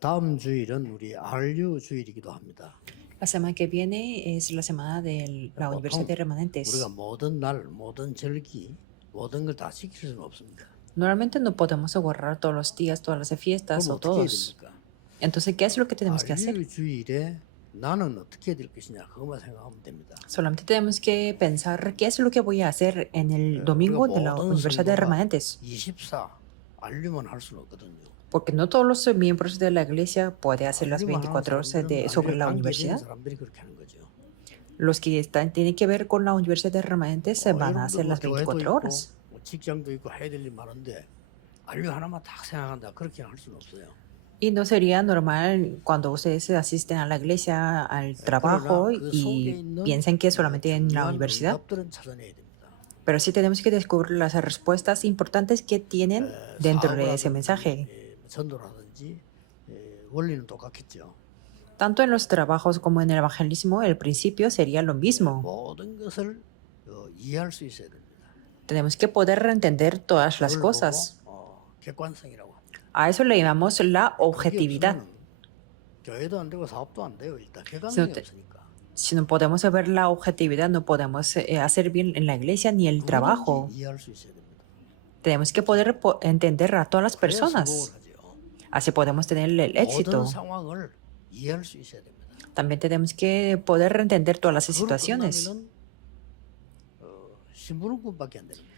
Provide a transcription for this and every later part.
다음 주일은 우리 RU 주일이기도 합니다. La semana que viene es la semana de la Universidad 보통 de 우리가 Remanentes. 모든 날, 모든 절기, 모든 걸 다 지킬 수는 없습니다. Normalmente no podemos guardar todos los días, todas las fiestas 그럼 o 어떻게 해야 todos. 됩니까? Entonces, ¿qué es lo que tenemos que hacer? RU 주일에 나는 어떻게 될 것이냐 그것만 생각하면 됩니다. Solamente tenemos que pensar qué es lo que voy a hacer en el 우리가 domingo de la 모든 Universidad de 성도가 Remanentes. 24 RU만 할 수는 없거든요. Porque no todos los miembros de la iglesia pueden hacer las RU만 하는 24 horas 사람들은 sobre RU에 la 관계된 universidad. 사람들이 그렇게 하는 거죠. Los que tienen que ver con la Universidad de Remanentes se van a hacer 여러분들 las 교회도 24 있고 horas. 직장도 있고 해야 될 일 많은데 RU 하나만 딱 생각한다 그렇게 할 수는 없어요. Y no sería normal cuando ustedes asisten a la iglesia, al trabajo 그러나 그 속에 y 있는 piensen que solamente en la 중요한 universidad. 응답들은 찾아내야 됩니다. Pero sí tenemos que descubrir las respuestas importantes que tienen dentro de ese mensaje. 전도라든지 원리는 똑같겠죠. Tanto en los trabajos como en el evangelismo, el principio sería lo mismo. 모든 것을 이해할 수 있어야 됩니다. Tenemos que poder entender todas las 그걸 cosas. 보고 객관성이라고 합니다. A eso le llamamos la 그게 objetividad. 없으면 교회도 안 되고 사업도 안 돼요. 일단 Si 객관성이 no, te- 없으니까. si no podemos ver la objetividad, no podemos hacer bien en la iglesia ni el trabajo. 누구든지 이해할 수 있어야 됩니다. Tenemos que poder entender a todas las 그래야 personas. 성공을 하죠. Así podemos tener el éxito. 모든 상황을 이해할 수 있어야 됩니다. También tenemos que poder entender todas las 그걸 situaciones. 끝나면은 신부름꾼밖에 안 됩니다.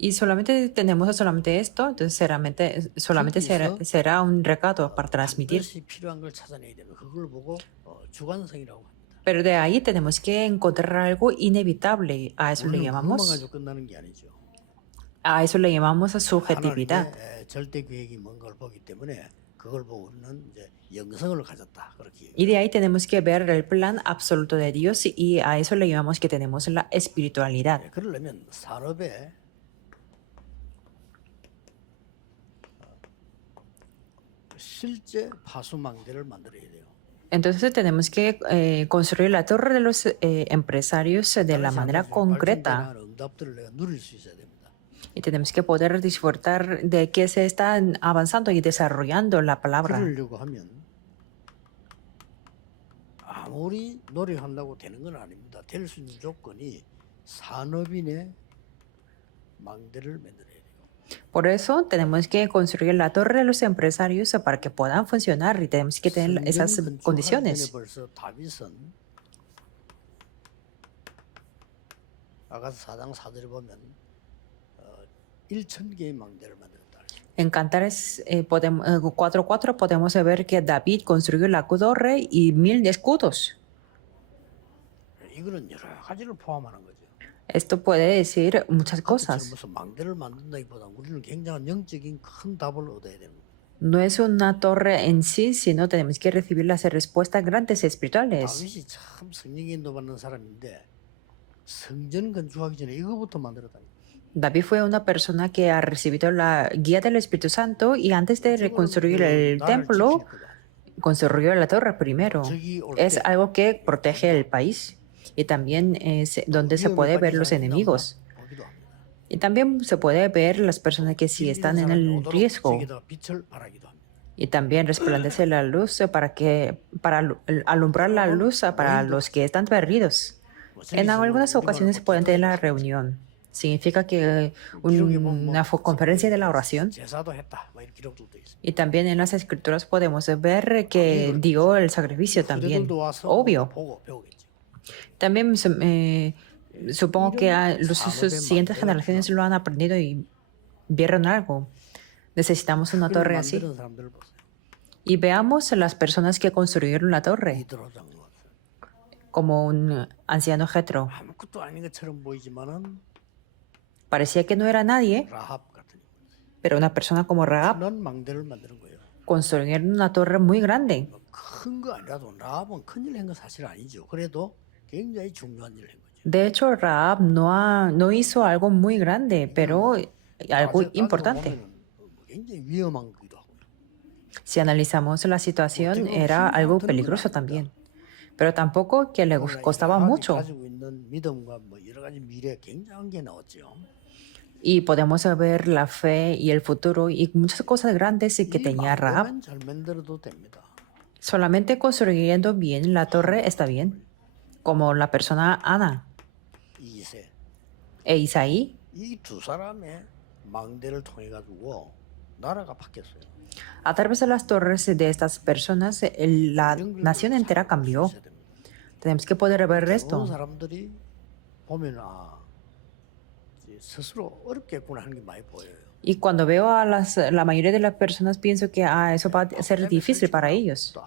Y solamente tenemos solamente esto, entonces solamente será un recado para transmitir. 반드시 필요한 걸 찾아내야 됩니다. 그걸 보고 주관성이라고 합니다. Pero de ahí tenemos que encontrar algo inevitable. A eso le 우리는 그것만 llamamos, 가지고 끝나는 게 아니죠. a eso le llamamos subjetividad. 하나님의 절대 계획이 뭔 걸 보기 때문에 그걸 보고 우리는 이제 영성을 가졌다 그렇게. Y de ahí tenemos que ver el plan absoluto de Dios y a eso le llamamos que tenemos la espiritualidad. 그러려면 산업에 실제 파수망대를 만들어야 돼요. Entonces tenemos que construir la torre de los empresarios de la manera concreta. 응답들을 내가 누릴 수 있어야 됩니다. Y tenemos que poder disfrutar de que se están avanzando y desarrollando la palabra. 그러려고 하면 아무리 노력한다고 되는 건 아닙니다. 될 수 있는 조건이 산업인의 망대를 만들어야 돼요. Por eso tenemos que construir la torre de los empresarios para que puedan funcionar y tenemos que tener esas 성경 건축하기 전에 condiciones. 벌써 다윗은 아가서 4장 4절에 보면 1,000개의 망대를 만들었다. En Cantares 4:4 podemos ver que David construyó la torre y 1000 escudos. 이거는 여러 가지를 포함하는 거죠. Esto puede decir muchas 그것처럼 cosas. 무슨 망대를 만든다기보다 우리는 굉장한 영적인 큰 답을 얻어야 되는 거예요. No es una torre en sí, sino tenemos que recibir las respuestas grandes espirituales. 다윗이 참 성령에 인도받는 사람인데 성전 건축하기 전에 이거부터 만들었다. David fue una persona que ha recibido la guía del Espíritu Santo y antes de reconstruir el templo, construyó la torre primero. Es algo que protege el país y también es donde se puede ver los enemigos. Y también se puede ver las personas que sí están en el riesgo. Y también resplandece la luz para alumbrar la luz para los que están perdidos. En algunas ocasiones pueden tener la reunión. Significa que una conferencia de la oración. Y también en las escrituras podemos ver que dio el sacrificio también. Obvio. También supongo que sus siguientes generaciones lo han aprendido y vieron algo. Necesitamos una torre así. Y veamos a las personas que construyeron la torre, como un anciano Jetro. Parecía que no era nadie, pero una persona como Rahab construyeron una torre muy grande. De hecho, Rahab no hizo algo muy grande, pero algo importante. Si analizamos la situación, era algo peligroso también, pero tampoco que le costaba mucho. Y podemos ver la fe y el futuro y muchas cosas grandes que 이 tenía Rahab. 망대만 잘 만들어도 됩니다. Solamente construyendo bien la torre está bien. Como la persona Ana 이세 e Isaí. 이 두 사람의 망대를 통해 가지고 나라가 바뀌었어요. A través de las torres de estas personas, la 이런 걸 nación entera 잘 볼 수 cambió. 있어야 됩니다. Tenemos que poder ver 대부분 esto. 사람들이 보면 이제 스스로 어렵겠구나 하는 게 많이 보여요. Y cuando veo a la mayoría de las personas, pienso que eso va a ser difícil para ellos. 또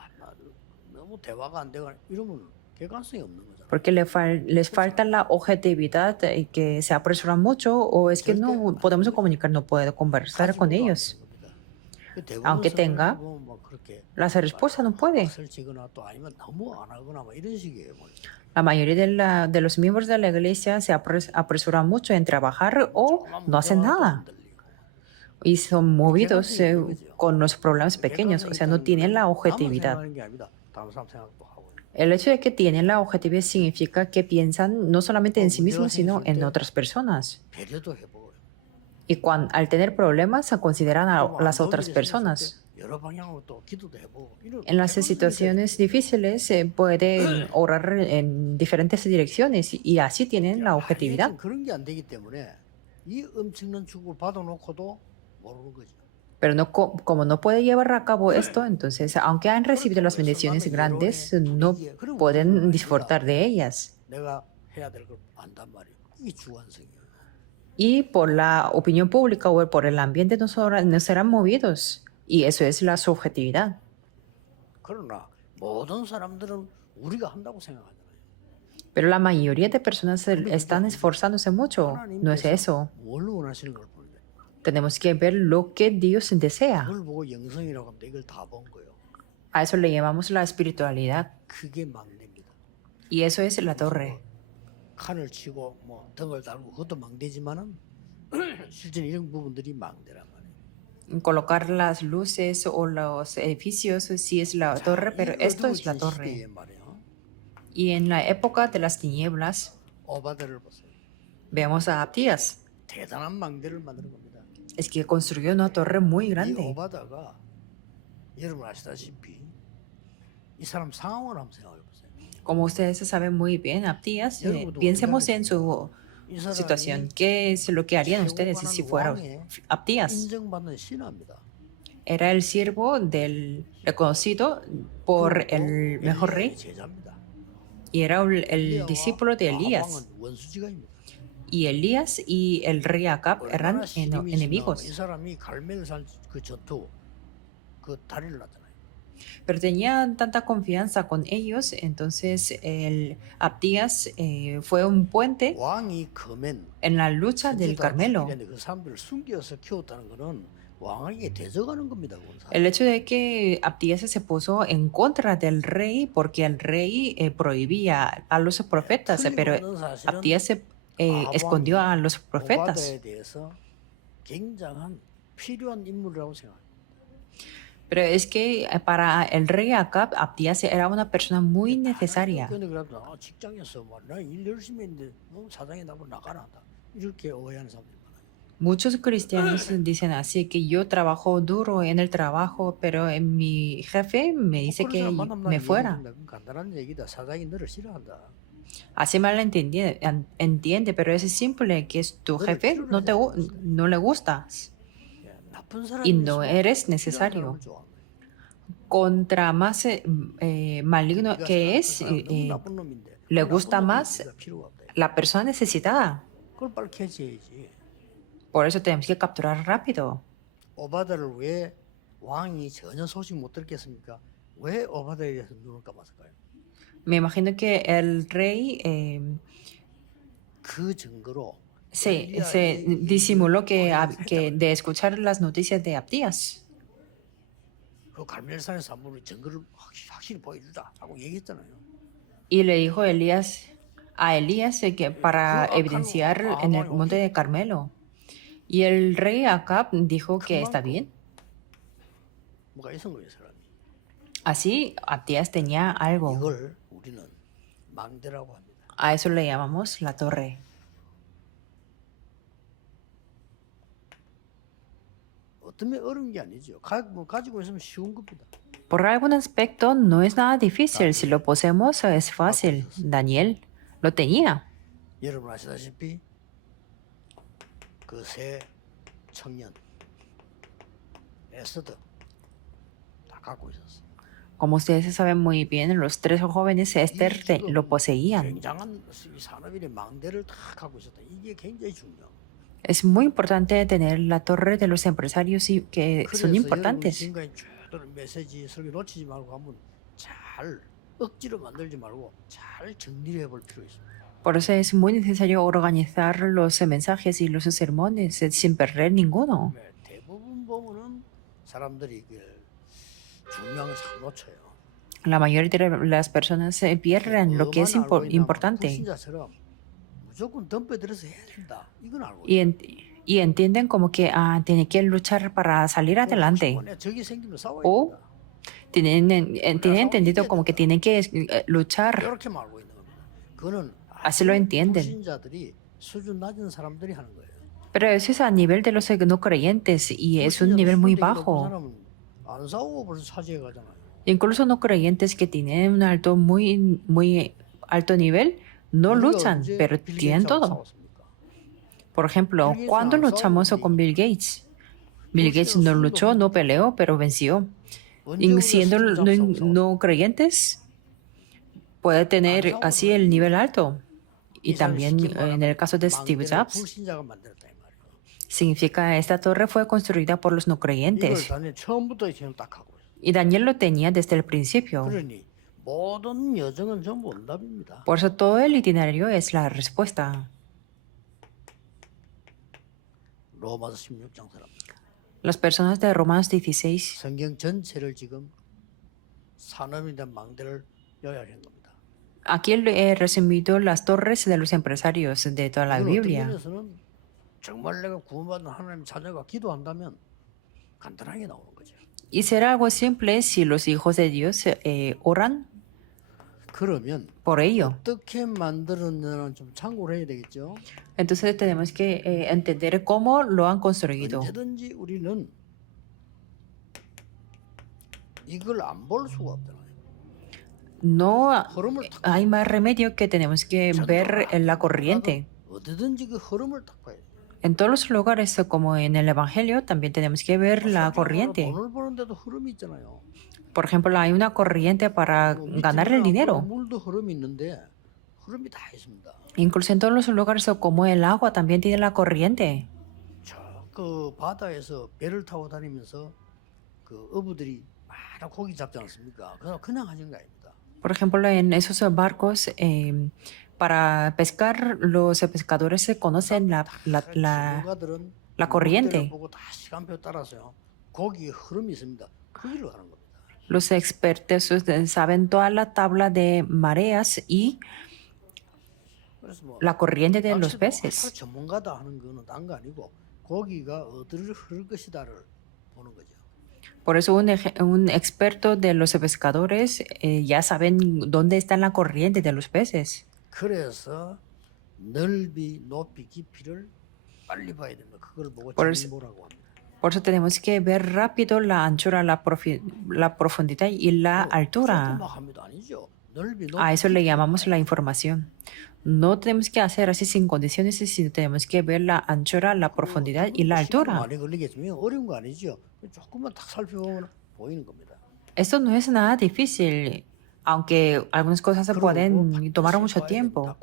너무 대화가 안 되거나 이러면 객관성이 없는 거잖아요. Porque les falta la objetividad y que se apresuran mucho o es que no podemos comunicar, no puedo conversar con ellos. Aunque tenga, la respuesta no puede. La mayoría de los miembros de la iglesia se apresuran mucho en trabajar o no hacen nada. Y son movidos con los problemas pequeños, o sea, no tienen la objetividad. El hecho de que tienen la objetividad significa que piensan no solamente en sí mismos, sino en otras personas. Y al tener problemas, se consideran a las otras personas. En las situaciones difíciles se puede orar en diferentes direcciones y así tienen la objetividad. Pero no, como no puede llevar a cabo esto, entonces, aunque han recibido las bendiciones grandes, no pueden disfrutar de ellas. Y por la opinión pública o por el ambiente no serán movidos. Y eso es la subjetividad. Pero la mayoría de personas están esforzándose mucho. No es eso. Tenemos que ver lo que Dios desea. A eso le llamamos la espiritualidad. Y eso es la torre. 칸을 치고 뭐 등을 달고 그것도 망대지만은 실제는 이런 부분들이 망대란 말이에요. Colocar las luces o los edificios sí es la torre, pero esto es la torre. Y en la época de las tinieblas, 오바데를 보세요. vemos a Abdías. 대단한 망대를 만드는 겁니다. Es que construyó una torre muy 이 grande. 오바다가 여러분 아시다시피 이 사람 상황을 한번 생각해 보세요. Como ustedes saben muy bien, Abdías, piensemos en su situación. ¿Qué es lo que harían ustedes si fuera Abdías? 인정받는 신하입니다. Era el siervo del reconocido por el mejor rey 제자입니다. y era el discípulo de Elías. 아방은 원수지간입니다. Y Elías y el rey Acab eran 얼마나 신임이 있으면 이 enemigos. 사람이 갈멜산 그 전투 그 다리를 놨잖아요. Pero tenían tanta confianza con ellos, entonces el Abdías fue un puente 왕이 커맨 en la lucha del Carmelo. 그 사람들을 숨겨서 키웠다는 거는 왕에게 대적하는 겁니다. 그건 사실. El hecho de que Abdías se puso en contra del rey porque el rey prohibía a los profetas, pero Abdías se escondió a los profetas. 오바다에 대해서 굉장한 필요한 인물이라고 생각합니다. Pero es que para el rey Acab, Abdías era una persona muy necesaria. 근데 그래도 직장에서 나일 열심히 했는데 사장이 나보고 나가라 이렇게 오해하는 사람들이 많아요. Muchos cristianos dicen así, que yo trabajo duro en el trabajo, pero mi jefe me dice 그런 que 사람 만나면 me 나는 fuera. 얘기해준다. 그건 간단한 얘기다. 사장이 너를 싫어한다. Así mal entiende, pero es simple que tu jefe no le gustas 나쁜 y 사람이 no eres necesario. Contra más maligno que es, le gusta más la persona necesitada. 그걸 빨리 캐치해야지. Por eso tenemos que capturar rápido. 오바다를 왜 왕이 전혀 소식 못 들겠습니까? 왜 오바다에 대해서 눈을 감았을까요? Me imagino que el rey 그 증거로 se disimuló que de escuchar las noticias de Abdías. 그 갈멜산에서 한번 증거를 확실히 보여주자 하고 얘기했잖아요. Y le dijo a Elías que para evidenciar en el monte de Carmelo. Y el rey Acab dijo que está bien. 뭐가 있은 거예요, 사람이. Así Abdías tenía algo. 이걸 우리는 망대라고 합니다. A eso le llamamos la torre. 어떤 면 어려운 게 아니죠. 가지고 있으면 쉬운 겁니다. Por algún aspecto no es nada difícil. Si lo poseemos es fácil. Daniel lo tenía. 여러분 아시다시피 그 세 청년 에스더 다 갖고 있었어. Como ustedes saben muy bien, los tres jóvenes Esther lo poseían. 굉장한 이 산업인의 망대를 다 갖고 있었다. 이게 굉장히 중요해요. Es muy importante tener la torre de los empresarios y que son 그래서 여러분 importantes. 지금까지 쭉 들은 메시지 설교 놓치지 말고 한번 잘 억지로 만들지 말고 잘 정리를 해볼 필요가 있습니다. Por eso es muy necesario organizar los mensajes y los sermones sin perder ninguno. 대부분 보면은 사람들이 중요한 걸 잘 놓쳐요. La mayoría de las personas pierden lo que es importante 불신자처럼 무조건 덤벼들어서 해야 된다. 이건 알고 y, y entienden como que tienen que luchar para salir adelante. 적이 생기면 싸워야 O 된다. tienen entendido como que tienen que luchar. 이렇게 알고 있는 겁니다. 그거는 Así lo entienden. 불신자들이 수준 낮은 사람들이 하는 거예요. Pero eso es a nivel de los no creyentes y es un nivel muy bajo. 안 싸우고 벌써 차지해 가잖아요. Incluso no creyentes que tienen un alto muy alto nivel no luchan, pero tienen todo. Por ejemplo, ¿cuándo luchamos con Bill Gates? Bill Gates no luchó, no peleó, pero venció. Y siendo no creyentes, puede tener así el nivel alto. Y también en el caso de Steve Jobs, significa esta torre fue construida por los no creyentes. Y Daniel lo tenía desde el principio. Por eso todo el itinerario es la respuesta. Las personas de Romanos 16 성경 전체를 지금 산업에 대한 망대를 요약한 겁니다. aquí he resumido las torres de los empresarios de toda la Biblia. 정말 내가 구원받은 하나님 자녀가 기도한다면 간단하게 나오는 거죠. Y será algo simple si los hijos de Dios oran 그러면 por ello. 어떻게 만들었냐는 좀 참고를 해야 되겠죠. Entonces tenemos que entender cómo lo han construido. 언제든지 우리는 이걸 안 볼 수가 없잖아요. No 흐름을 탁 hay más remedio que tenemos que ver la corriente. 어디든지 그 흐름을 딱 봐야 돼요. En todos los lugares, como en el Evangelio, también tenemos que ver la corriente. 돈을 버는데도 흐름이 있잖아요. Por ejemplo, hay una corriente para ganar el dinero. 물도 흐름이 있는데 흐름이 다 있습니다. Incluso en todos los lugares, como el agua, también tiene la corriente. 그 바다에서 배를 타고 다니면서 그 어부들이 많은 고기 잡지 않습니까? 그냥 하는 거 아닙니다. Por ejemplo, en esos barcos, para pescar, los pescadores se conocen la corriente. 보고 다 시간표 따라서요. 고기의 흐름이 있습니다. 거기로 가는 겁니다. Los expertos saben toda la tabla de mareas y la corriente de los peces. 전문가다 하는 거는 딴 거 아니고 고기가 어디를 흐를 것이다를 보는 거죠. Por eso un experto de los pescadores ya saben dónde está la corriente de los peces. 그래서 넓이, 높이, 깊이를 빨리 봐야 됩니다. 그걸 보고 보라고 합니다. Por eso tenemos que ver rápido la anchura, la profundidad y la altura. A eso le llamamos la información. No tenemos que hacer así sin condiciones, sino tenemos que ver la anchura, la profundidad y la altura. Esto no es nada difícil, aunque algunas cosas se pueden tomar mucho tiempo.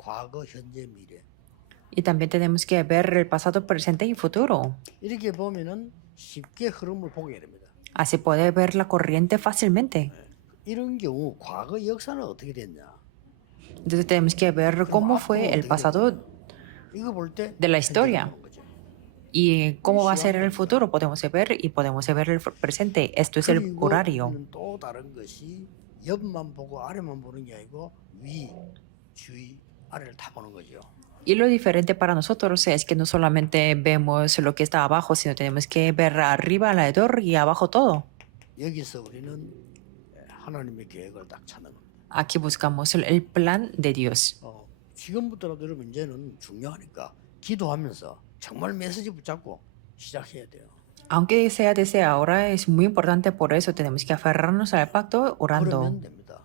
Y también tenemos que ver el pasado, presente y futuro. Así puede ver la corriente fácilmente. Entonces tenemos que ver cómo fue el pasado de la historia y cómo va a ser el futuro. Podemos ver y podemos ver el presente. Esto es el horario. Y lo diferente para nosotros es que no solamente vemos lo que está abajo, sino tenemos que ver arriba alrededor y abajo todo. Aquí buscamos el plan de Dios. Aunque sea desde ahora, es muy importante, por eso tenemos que aferrarnos al pacto orando. 그러면 됩니다.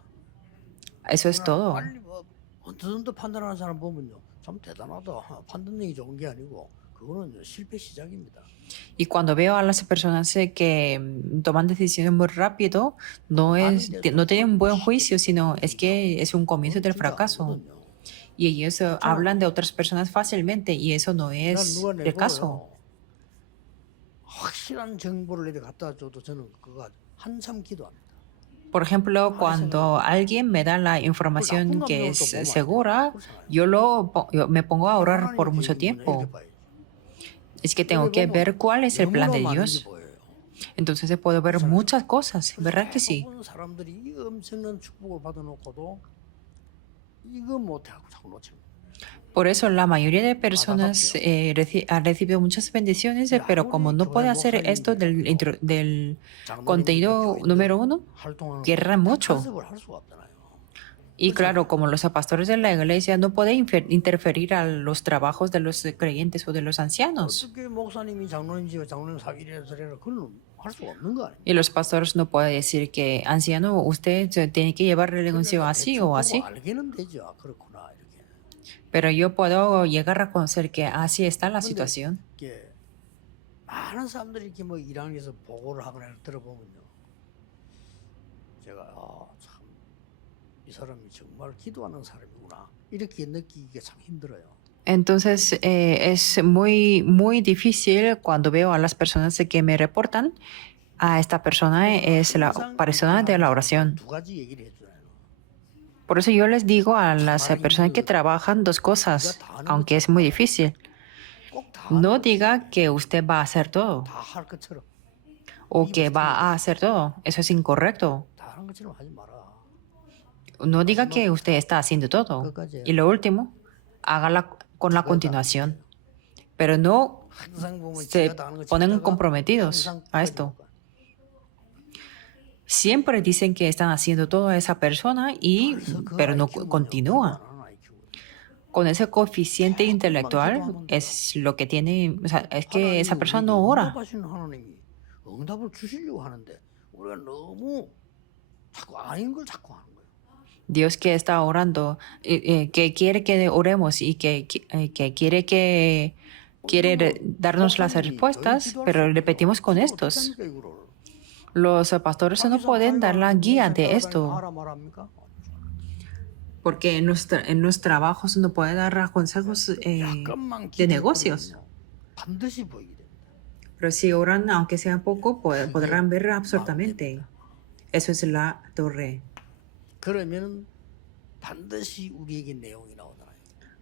Eso es 그러나 todo. 빨리 뭐 어느 정도 판단하는 사람 보면요, 참 대단하다. 판단력이 좋은 게 아니고 그거는 실패 시작입니다. Y cuando veo a las personas que toman decisiones muy rápido, no tienen un buen juicio, sino es que es un comienzo del fracaso. Y ellos hablan de otras personas fácilmente y eso no es el caso. 확실한 정보를 이렇게 갖다 줘도 저는 그거 한참 기도합니다. Por ejemplo, cuando alguien me da la información que es segura, yo me pongo a orar por mucho tiempo. Es que tengo que ver cuál es el plan de Dios. Entonces puedo ver muchas cosas, ¿verdad que sí? 사람들이 엄청난 축복을 받아놓고도 이거 못하고 자꾸 놓치는 거예요. Por eso la mayoría de personas han recibido muchas bendiciones, pero como no puede hacer esto del contenido número 1, querrán mucho. 간섭을 할 수가 없잖아요. Y claro, como los pastores de la iglesia no pueden interferir a los trabajos de los creyentes o de los ancianos. 어떻게 목사님이 장로님 집에 장로님 사귀래 저래라 그건 할 수가 없는 거 아니에요. Y los pastores no pueden decir que, anciano, usted tiene que llevar el negocio así o así. 알게는 되죠. 그렇구나 이렇게. Pero yo puedo llegar a conocer que así está la situación. 이게 많은 사람들이 이렇게 뭐 일하면서 보고를 하거나 들어보면요. 제가 참 이 사람이 정말 기도하는 사람이구나 이렇게 느끼기가 참 힘들어요. Entonces es muy difícil cuando veo a las personas que me reportan a esta persona es la persona de la oración. 두 가지 얘기를 해주잖아요. Por eso yo les digo a las personas que trabajan dos cosas, aunque es muy difícil. No diga que usted va a hacer todo 다할 것처럼 o que va a hacer todo. Eso es incorrecto. 다 하는 것처럼 하지 마라. No diga que usted está haciendo todo. Y lo último, hágala con la continuación. Pero no 항상 보면 se 지가 다 하는 거 ponen 지다가 comprometidos 항상 a esto. 빠지니까. Siempre dicen que están haciendo todo a esa persona, 그래서 그 pero no IQ 문제가 continúa. 기도 안 하는 IQ. Con ese coeficiente intelectual es lo que tiene, o sea, es que esa persona no ora. 응답하시는 하나님이 응답을 주시려고 하는데 우리가 너무 자꾸 아닌 걸 자꾸 하는 거예요. Dios que está orando, que quiere que oremos y que quiere darnos las respuestas, pero repetimos con estos. Los pastores no pueden dar la guía de esto, porque en los trabajos no pueden dar consejos de negocios. 반드시 보이게 됩니다. Pero si oran, aunque sea poco, podrán ver absolutamente. Eso es la torre. 그러면 반드시 우리에게 내용이 나오잖아요.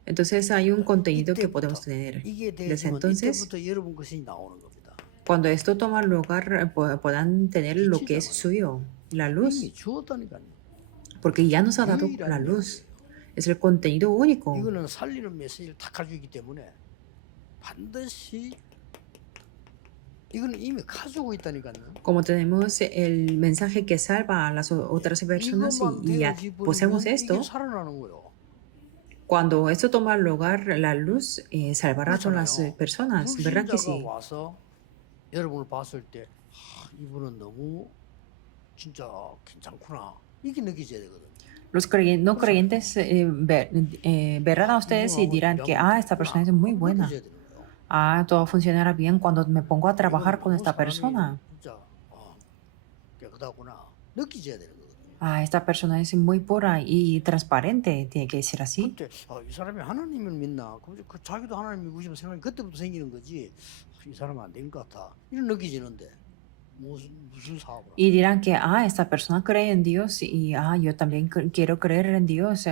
Entonces hay un contenido que podemos tener. 이게 Desde 되면 entonces, 이때부터 여러분 것이 나오는 겁니다. cuando esto toma lugar, puedan tener lo que es suyo, la luz, 이미 주었다니까요. porque ya nos ha dado la luz. Es el contenido único. 이거는 살리는 메시지를 다 가지고 있기 때문에 반드시 이거는 이미 가지고 있다니까요. Como tenemos el mensaje que salva a las otras personas y ya poseemos esto, 이게 살아나는 거예요. cuando esto toma lugar, la luz salvará a todas las 그렇잖아요. personas, ¿verdad que 불신자가 sí? 와서 여러분을 봤을 때 이분은 너무 진짜 괜찮구나 이게 느껴져야 되거든요. Los no creyentes verán a ustedes y dirán que, esta persona es muy buena. 느껴져야 되는 거예요. Todo funcionará bien cuando me pongo a trabajar con esta persona. 진짜 깨끗하구나 느껴져야 되는 거거든요. Esta persona es muy pura y transparente, tiene que ser así. 그때 이 사람이 하나님을 믿나? 그 자기도 하나님 믿고 싶은 생각이 그때부터 생기는 거지. 이 사람은 안 된 것 같아. 이런 느껴지는데 무슨 사업을? Y dirán que, esta persona cree en Dios y yo también quiero creer en Dios.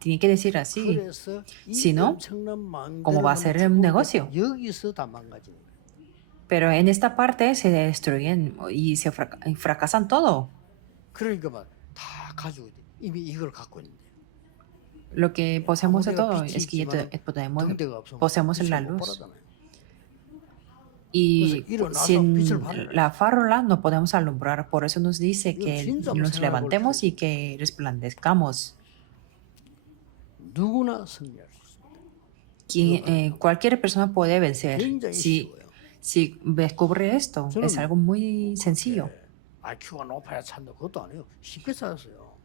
Tiene que decir así. 그래서 Si 이 no, 엄청난 ¿cómo va a ser un negocio? 여기서 다 망가지는 거예요. Pero en esta parte se destruyen y se fracasan todo. 그러니까 다 가지고 있대. 이미 이걸 갖고 있는데. Lo que poseemos de todo 빛이 es que 있지만 등대가 없으면 poseemos la 빛을 못 luz. 발하잖아요. Y sin la farola no podemos alumbrar. Por eso nos dice que nos levantemos y que resplandezcamos. 누구나 승리할 수 있습니다. Cualquier persona puede vencer 굉장히 si 쉬워요. Si descubre esto, es 저는 algo muy sencillo. IQ가 높아야 찬다. 그것도 아니에요. 쉽게 찾았어요.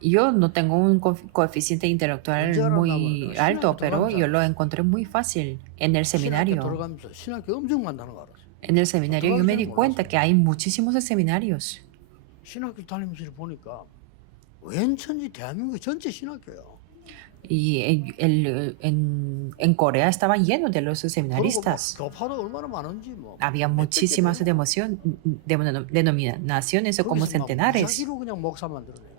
Yo no tengo un coeficiente 언제 intelectual 알았냐면 muy 신학교 alto, pero yo 들어가면서 lo encontré muy fácil en el 신학교 seminario. 들어가면서 신학교 엄청 많다는 거 알았어요. En el seminario yo me di cuenta que hay muchísimos seminarios. 신학교 다니면서 보니까 웬천지 대한민국 전체 신학교예요. Y en Corea estaba lleno de los 그리고 막 seminaristas. 교파도 얼마나 많은지 뭐. Había 몇백 muchísimas 개래요. denominaciones o como 거기서 막 centenares. 무작위로 그냥 목사 만들어내요.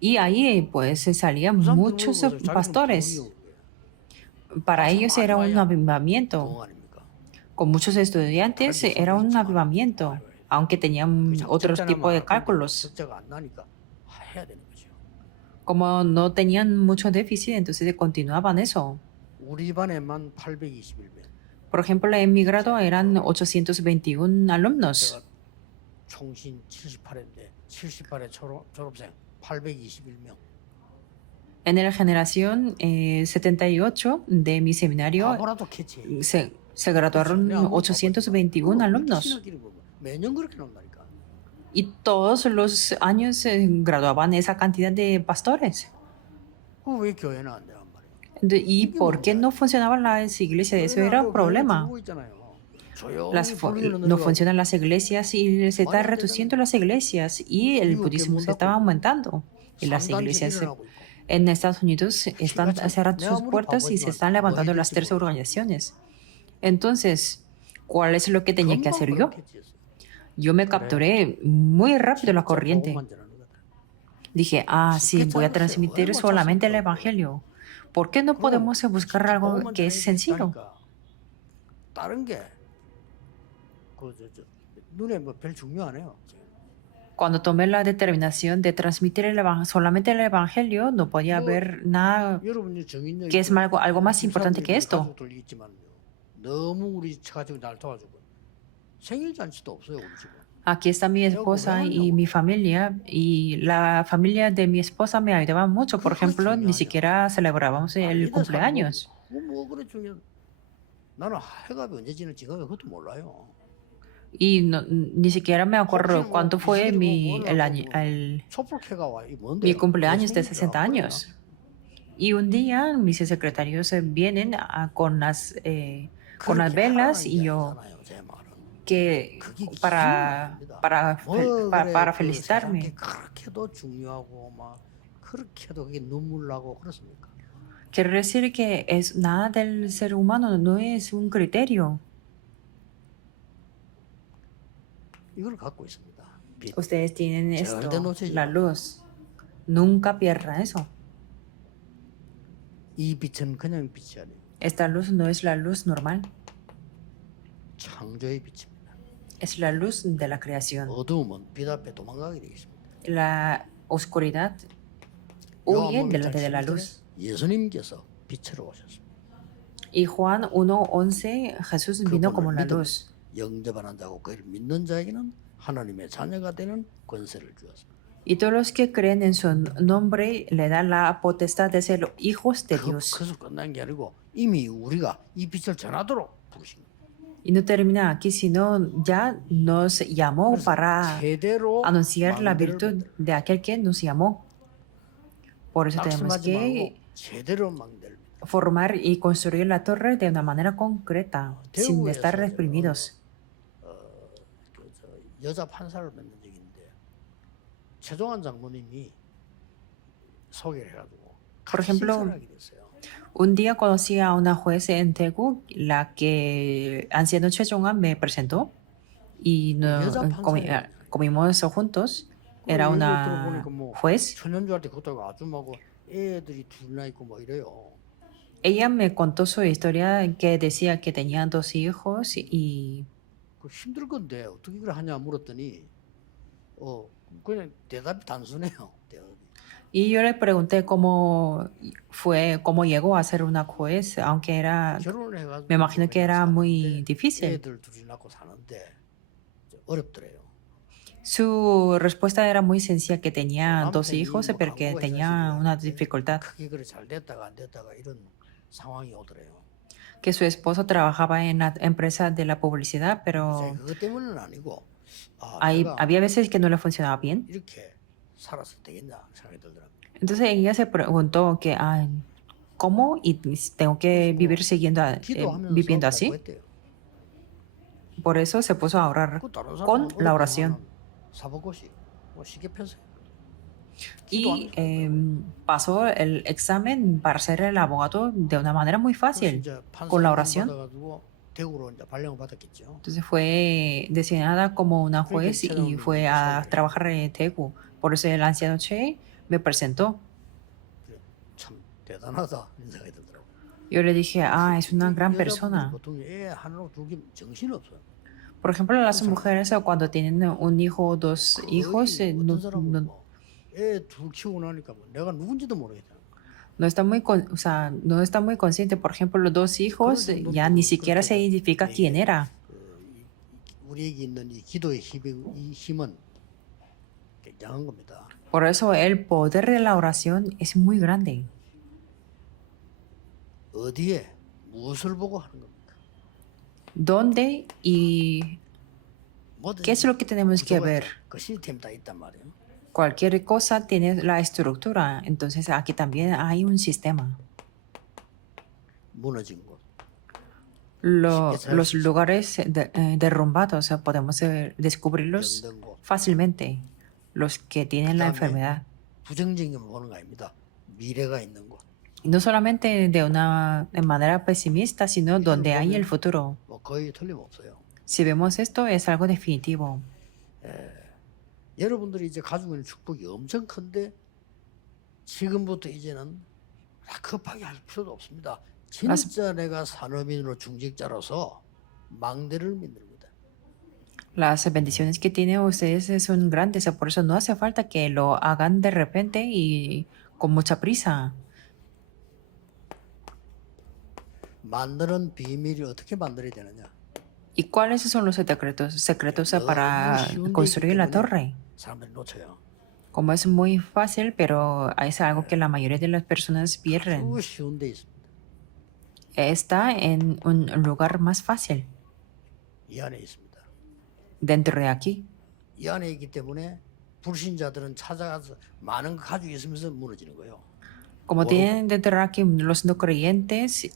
Y ahí pues salían 그 사람들 muchos 보고서 자기는 pastores. 부흥이요. Para ellos era un avivamiento. 부흥 아닙니까? Con muchos estudiantes era un avivamiento, aunque tenían otros tipos de cálculos. 적자가 안 나니까 해야 되는 거죠. Como no tenían mucho déficit, entonces continuaban eso. 우리 반에만 821명. Por ejemplo, en mi grado eran 821 alumnos. 제가 총신 78인데 78의 졸업생 821명. En la generación 78 de mi seminario 바보라도 캐치. se graduaron 821 alumnos. 매년 그렇게 나온다니까. Y todos los años se graduaban esa cantidad de pastores. 그왜 교회는 안 되란 말이에요? ¿Y por qué no funcionaban las iglesias? Eso era un problema. No funcionan las iglesias y se está reduciendo las iglesias y el budismo se estaba aumentando. Y las iglesias en Estados Unidos están cerrando sus puertas y se están levantando las tres organizaciones. Entonces, ¿cuál es lo que tenía que hacer yo? Yo me capturé muy rápido la corriente. Dije, sí, voy a transmitir solamente el Evangelio. ¿Por qué no podemos buscar algo que es sencillo? Cuando tomé la determinación de transmitir solamente el Evangelio, no podía haber nada que es algo más importante que esto. Aquí está mi esposa y mi familia, y la familia de mi esposa me ayudaba mucho. Por ejemplo, ni siquiera celebrábamos el cumpleaños. Y ni siquiera me acuerdo cuánto fue mi cumpleaños de 60 años. Y un día mis secretarios vienen con las velas y yo para felicitarme. Quiere decir que nada del ser humano no es un criterio. Ustedes tienen esto, la luz. Nunca pierdan eso. Esta luz no es la luz normal. Es la luz de la creación. La oscuridad huye delante de la luz. Y Juan 1:11, Jesús vino como la luz. Y todos los que creen en su nombre le dan la potestad de ser hijos de Dios. Y no termina aquí, sino ya nos llamó para anunciar la virtud de aquel que nos llamó. Por eso tenemos que formar y construir la torre de una manera concreta, sin estar reprimidos. Por ejemplo, un día conocí a una juez en Daegu, la que anciano Choi-jong-an me presentó y comimos juntos. Era una juez. Ella me contó su historia, que decía que tenía 2 hijos y yo le pregunté cómo llegó a ser una juez, aunque me imagino que era muy difícil. Su respuesta era muy sencilla, que tenía 2 hijos, pero que tenía una dificultad. que su esposo trabajaba en la empresa de la publicidad, 이제 pero 그것 때문은 아니고 아, 내가 había veces que no le funcionaba bien. 이렇게 살아서 되겠냐 생각이 들더라고요. Entonces ella se preguntó que, ¿cómo? Y tengo que 그래서 vivir 기도하면서 viviendo así. 공부했대요. Por eso se puso a orar 그 다른 con 사람은 la 어렵게 oración. 하는 사법고시 뭐 쉽게 펴세요. Y 기도하면서 공부해요. pasó el examen para ser el abogado de una manera muy 그래서 fácil, 이제 판사 con la 이름 oración. 받아가지고 대구로 이제 발령을 받았겠죠. Entonces fue designada como una 그러니까 juez y 최장훈님이 fue 이제 a 소개를 trabajar en Daegu. Por eso el anciano Che me presentó. 그래, 참 대단하다 이런 생각이 들더라고요. Yo le dije, es una gran 여자분들이 persona. 보통 애 하나로 두기 정신 없어요. Por ejemplo, las mujeres cuando tienen un hijo o dos hijos, 거의 어떤 사람은 뭐애둘 키우고 나니까 뭐 내가 누군지도 모르겠다. no está muy, o sea, no está muy consciente. Por ejemplo, los dos hijos ya ni siquiera se identifica quién era. 우리에게 있는 이 기도의 이 힘은 굉장한 겁니다. Por eso el poder de la oración es muy grande. 어디에 무엇을 보고 하는 겁니까? ¿Dónde y qué es lo que tenemos que ver? 그 시스템 다 있단 말이에요. Cualquier cosa tiene la estructura. Entonces aquí también hay un sistema. 무너진 곳. Los lugares derrumbados, podemos descubrirlos 병든 곳. fácilmente. Los que tienen la 그다음에 enfermedad. 부정적인 걸 보는 거 아닙니다. 미래가 있는 곳. Y no solamente de una manera pesimista, sino donde hay el futuro. 뭐 거의 틀림없어요. Si vemos esto, es algo definitivo. 여러분들이 이제 가지고 있는 축복이 엄청 큰데 지금부터 이제는 급하게 할 필요도 없습니다. 진짜 내가 산업인으로 중직자로서 망대를 믿는 겁니다. Las bendiciones que tienen ustedes son grandes, por eso no hace falta que lo hagan de repente y con mucha prisa. 만드는 비밀이 어떻게 만들어야 되느냐? ¿Y cuáles son los secretos para construir la torre? 사람들이 놓쳐요. Como es muy fácil, pero es algo que la mayoría de las personas pierden. 아주 쉬운 데 있습니다. Está en un lugar más fácil, 이 안에 있습니다. dentro de aquí. 이 안에 있기 때문에 불신자들은 찾아가서 많은 거 가지고 있으면서 무너지는 거예요. Como tienen dentro de aquí los no creyentes,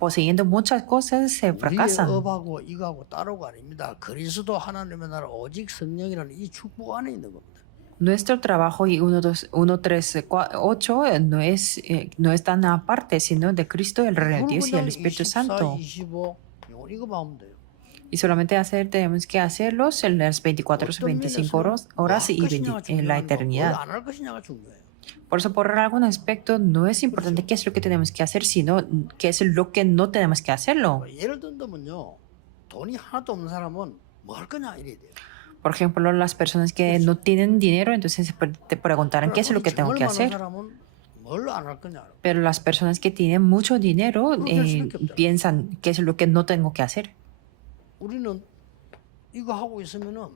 poseyendo muchas cosas, se 우리의 fracasan. 업하고 이거하고 따로가 아닙니다. 그리스도 하나님의 나라 오직 성령이라는 이 축복 안에 있는 겁니다. Nuestro trabajo y 1, 2, 1, 3, 8 no es tan aparte, sino de Cristo, el Rey de Dios y el Espíritu 24, Santo. 25 이거만 ha면 돼요. Y solamente tenemos que hacerlos en las 24 o 25 horas y en la eternidad. 안할 것이냐가 중요해요. Por eso, por algún aspecto, no es importante qué es lo que tenemos que hacer, sino qué es lo que no tenemos que hacerlo. 예를 든다면요, 돈이 하나도 없는 사람은 뭐 할 거냐 이래야 돼요. Por ejemplo, las personas que no tienen dinero, entonces te preguntarán qué es lo que tengo que hacer. 뭘 안 할 거냐. Pero las personas que tienen mucho dinero piensan qué es lo que no tengo que hacer. 우리는 이거 하고 있으면은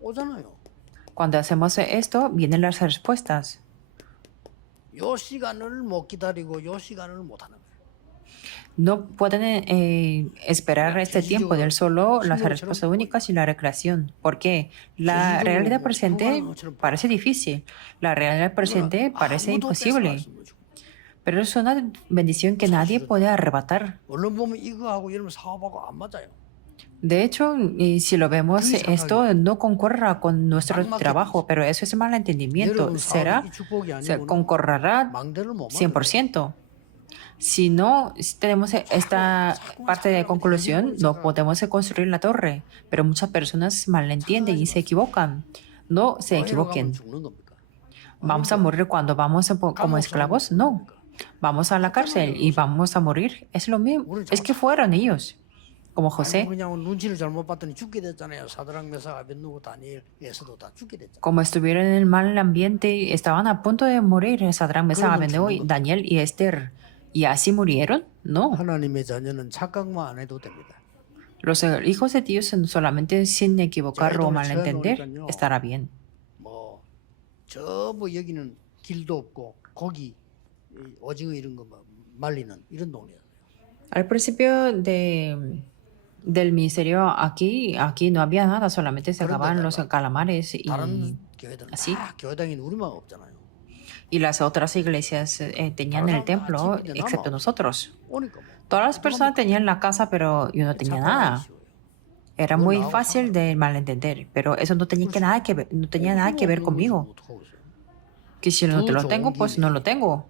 오잖아요. Cuando hacemos esto, vienen las respuestas. 요 시간을 못 기다리고 요 시간을 못 하는 거예요. No pueden esperar este tiempo del solo las respuestas únicas y la recreación, porque la realidad presente parece difícil, la realidad presente parece imposible, pero es una bendición que nadie puede arrebatar. 얼른 보면 이거하고 이러면 사업하고 안 맞아요. De hecho, si lo vemos, esto no concorra con nuestro trabajo, pero eso es malentendimiento. Se concorrerá 100%. Si no tenemos esta parte de conclusión, no podemos construir la torre. Pero muchas personas malentienden y se equivocan. No se equivoquen. ¿Vamos a morir cuando vamos como esclavos? No. Vamos a la cárcel y vamos a morir. Es lo mismo. Es que fueron ellos. Como José. Como estuvieron en el mal ambiente, estaban a punto de morir Sadrach, Mesach, Abednego, Daniel y Esther. ¿Y así murieron? No. Los hijos de Dios solamente sin equivocar o malentender estará bien. Al principio del ministerio aquí no había nada, solamente se acababan los calamares 다른 교회들은 así. 다 교회당인 우리만 없잖아요. Y las otras iglesias tenían el templo, excepto nosotros. 오니까 뭐 Todas las personas tenían la casa, pero yo no tenía nada. Era muy fácil de malentender, pero eso no tenía no tenía nada que ver conmigo. Que si no te lo tengo, pues no lo tengo.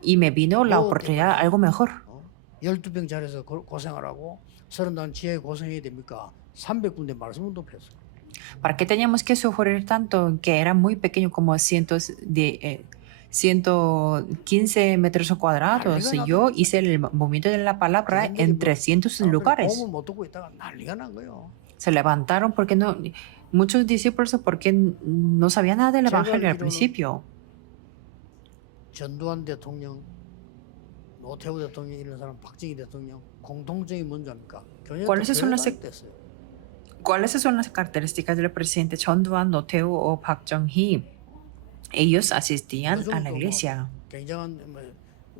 Y me vino la oportunidad, algo mejor. 12병 자리에서 고생하라고 30단 지혜 고생해야 됩니까? 300군데 말씀 운동했어. ¿Para qué teníamos que sufrir tanto? Que era muy pequeño, como 115 metros cuadrados. Yo hice el movimiento de la palabra en 300 lugares. 못 듣고 있다가 난리가 난 거예요. Se levantaron porque no, muchos discípulos porque no sabían nada del evangelio al principio. 전두환 대통령, 노태우 대통령 이런 사람, 박정희 대통령 공통점이 뭔지 압니까? ¿Cuáles son las características del presidente Chon Doo-hwan, Notheu o Park Chung-hee? Ellos asistían a la iglesia. 굉장한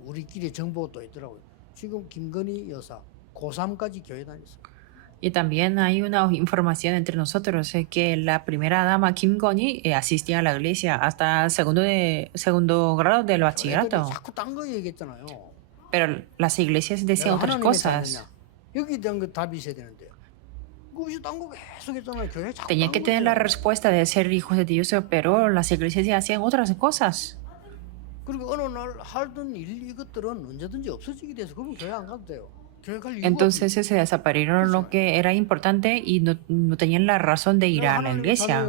우리끼리 정보도 있더라고요. 지금 김건희 여사 고3까지 교회 다녔어요. Y también hay una información entre nosotros que la primera dama Kim Gon-hee asistía a la iglesia hasta segundo grado del bachillerato. 자꾸 딴 거 얘기했잖아요. Pero las iglesias decían otras cosas. 여기 대한 거 답이 있어야 되는데. 그것이 딴 거 계속 했잖아요. 교회 자꾸 Tenía que tener la respuesta de ser hijos de Dios, pero las iglesias hacían otras cosas. 그리고 어느 날 하던 이것들은 언제든지 없어지게 돼서 그러면 교회 안 가도 돼요. Entonces se desaparecieron lo que era importante y no tenían la razón de ir a la iglesia.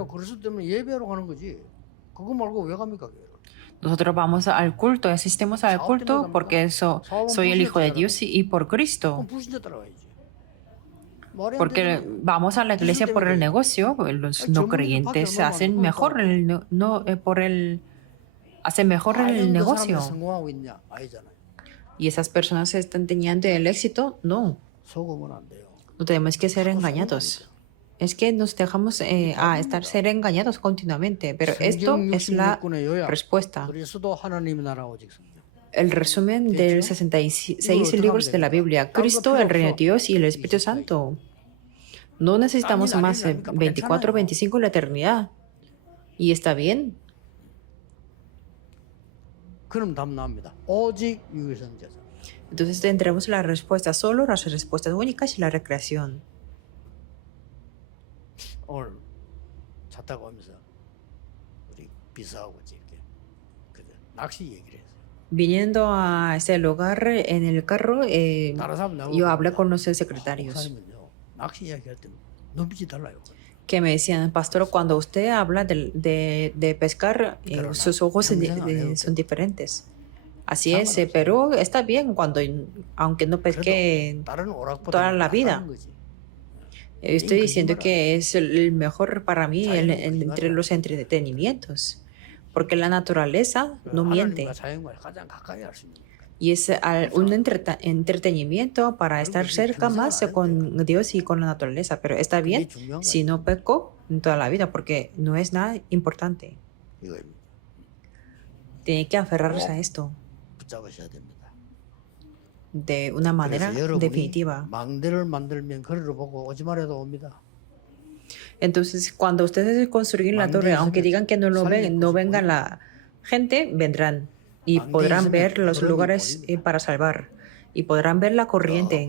Nosotros vamos al culto, asistimos al culto porque eso soy el hijo de Dios y por Cristo. Porque vamos a la iglesia por el negocio, los no creyentes hacen mejor hacen mejor el negocio. ¿Y esas personas están teniendo el éxito? No. No tenemos que ser engañados. Es que nos dejamos ser engañados continuamente, pero esto es la respuesta. El resumen de 66 libros de la Biblia, Cristo, el Reino de Dios y el Espíritu Santo. No necesitamos más 24, 25 en la eternidad. Y está bien. Entonces tendremos la respuesta, solo las respuestas únicas y la recreación. 오늘 차 타고 오면서 우리 비서하고 이렇게 낚시 얘기를 했어요. Viniendo a este lugar en el carro, yo hablé con los secretarios 낚시 이야기할 때 눈빛이 달라요. que me decían, pastor, cuando usted habla de pescar, sus ojos son diferentes. Así es, pero está bien aunque no pesque toda la vida. Estoy diciendo que es el mejor para mí entre los entretenimientos, porque la naturaleza no miente. Y es un entretenimiento para estar cerca más con Dios y con la naturaleza. Pero está bien si no peco en toda la vida, porque no es nada importante. Tiene que aferrarse a esto de una manera definitiva. Entonces, cuando ustedes construyen la torre, aunque digan que no lo ven, no venga la gente, vendrán. Y podrán ver los lugares para salvar. Y podrán ver la corriente.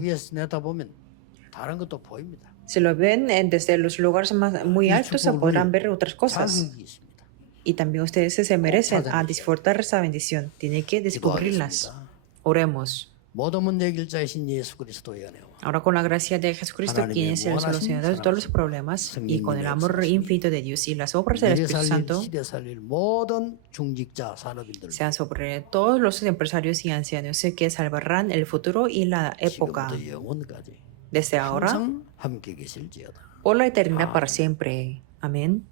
Si lo ven desde los lugares muy altos, podrán ver otras cosas. Y también ustedes se merecen a disfrutar esa bendición. Tienen que descubrirlas. Oremos. Ahora con la gracia de Jesucristo, quien es el solucionador de todos los problemas, y con el amor infinito de Dios y las obras del Espíritu Santo, sean sobre todos los empresarios y ancianos que salvarán el futuro y la época, desde ahora, por la eternidad para siempre. Amén.